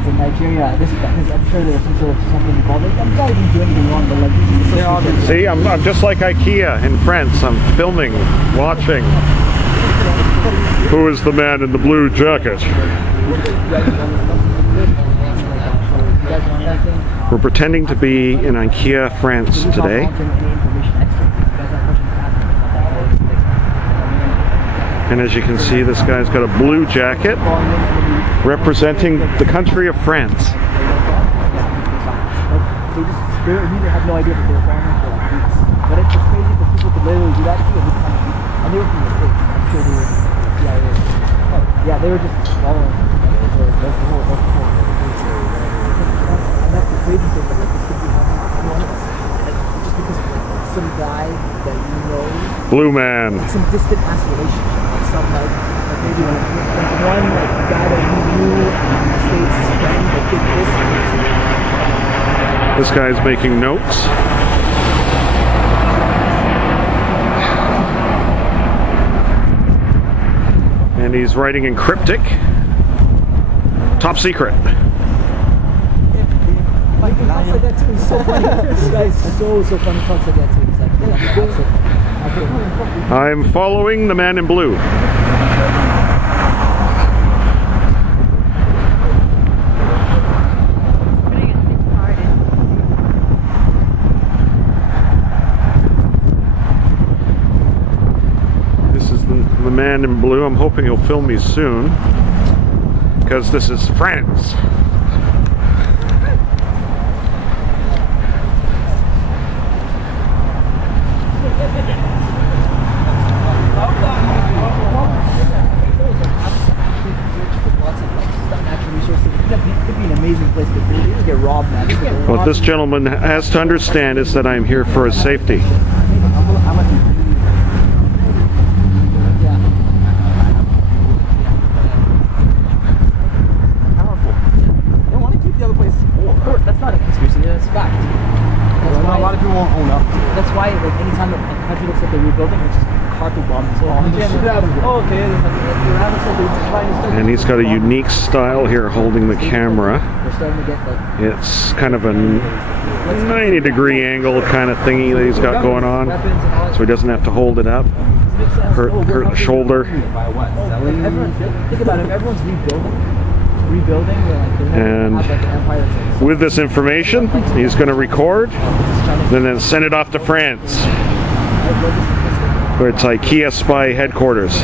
it's in Nigeria. I'm sure there's some sort of something involved. I'm not even doing anything wrong, but like See, I'm just like Ikea in France. I'm filming, watching. Who is the man in the blue jacket? We're pretending to be in Ikea France today. And as you can see, this guy's got a blue jacket representing the country of France. They have no idea that they're foreigners for like weeks. But it's just crazy for people to literally do that to you in this country. And they were from the States. I'm sure they were CIA. Yeah, they were just following. And that's the crazy thing that this could be happening. Just because some guy that you know. Blue man. Like some distant past relationship. Like some like maybe like one like guy that you knew in the States, his friend that did this. This guy's making notes. And he's writing in cryptic. Top secret. Like talks like that too. He's so funny. This guy's so funny. Talks like that too. He's like, yeah, I'm following the man in blue. The man in blue. I'm hoping he'll film me soon, because this is France. What this gentleman has to understand is that I'm here for his safety. That's why, like, anytime a country looks like they're rebuilding, it's just carpet bombs. And he's got a unique style here holding the camera. It's kind of a 90-degry angle kind of thingy that he's got going on, so he doesn't have to hold it up, hurt the shoulder. Think about it, if everyone's rebuilding, and with this information, he's going to record and then send it off to France, where it's Ikea Spy headquarters.